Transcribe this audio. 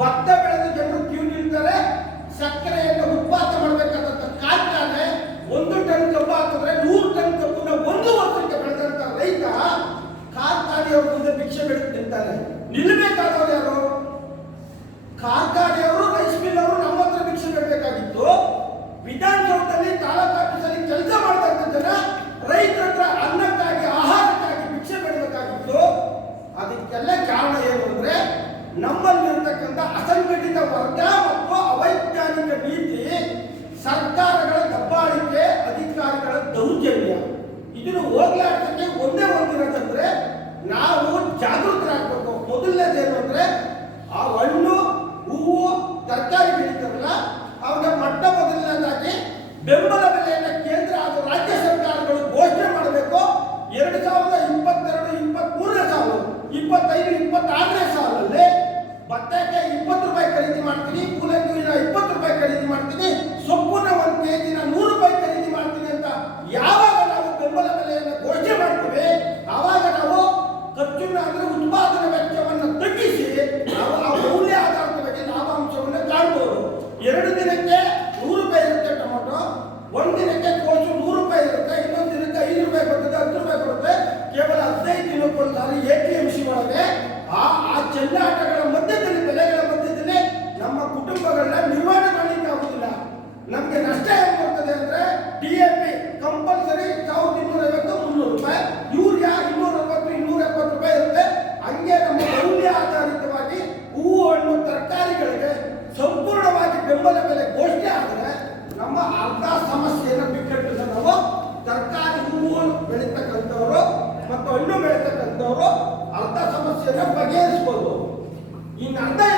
ಭತ್ತ ಬೆಳೆದ ಜನರು ಕ್ಯೂ ನಿಲ್ತಾರೆ, ಸಕ್ಕರೆಯನ್ನು ಉತ್ಪಾದನೆ ಮಾಡಬೇಕಾದಂತ ಕಾರ್ಖಾನೆ ಒಂದು ಟನ್ ಕಬ್ಬು ಹಾಕಿದ್ರೆ ನೂರು ಟನ್ ಕಬ್ಬನ್ನ ಒಂದು ವರ್ಷಕ್ಕೆ ಬೆಳೆದಂತ ರೈತ ಕಾರ್ಖಾನೆಯವ್ರ ಮುಂದೆ ಭಿಕ್ಷೆ ಬೆಳೆದು ನಿಲ್ತಾನೆ. ನಿಲ್ಲಬೇಕಾದವರು ಯಾರು? ಕಾರ್ಖಾನೆಯವರು ನಮ್ಮಲ್ಲಿರ್ತಕ್ಕಂಥ ಅಸಂಘಟಿತ ವರ್ಗ ಮತ್ತು ಅವೈಜ್ಞಾನಿಕ ನೀತಿ, ಸರ್ಕಾರಗಳ ದಬ್ಬಾಳಿಕೆ, ಅಧಿಕಾರಿಗಳ ದೌರ್ಜನ್ಯ. ಇದನ್ನು ಹೋಗ್ಲಾಡ್ಸಕ್ಕೆ ಒಂದೇ ಒಂದಿರೋದಂದ್ರೆ ನಾವು ಜಾಗೃತರಾಗಬೇಕು. ಮೊದಲನೇದೇನು ಅಂದ್ರೆ ಆ ಹಣ್ಣು, ಹೂವು, ತರಕಾರಿ ಬೆಳೀತಾರಲ್ಲ, ಅವನ ಮಟ್ಟ ಮೊದಲನೇದಾಗಿ ಬೆಂಬಲ ಬೆಲೆಯನ್ನು ಕೇಂದ್ರ ಹಾಗೂ ರಾಜ್ಯ ಸರ್ಕಾರಗಳು ಘೋಷಣೆ ಮಾಡಬೇಕು. ಎರಡು ಸಾವಿರದ ಇಪ್ಪತ್ತೆರಡು, ಇಪ್ಪತ್ಮೂರನೇ ಸಾಲು, ಇಪ್ಪತ್ತೈದು, ಇಪ್ಪತ್ತಾರನೇ ಸಾಲಲ್ಲಿ. ಆ ಮತ್ತು ಹಣ್ಣು ಬೆಳೀತಕ್ಕಂಥವ್ರು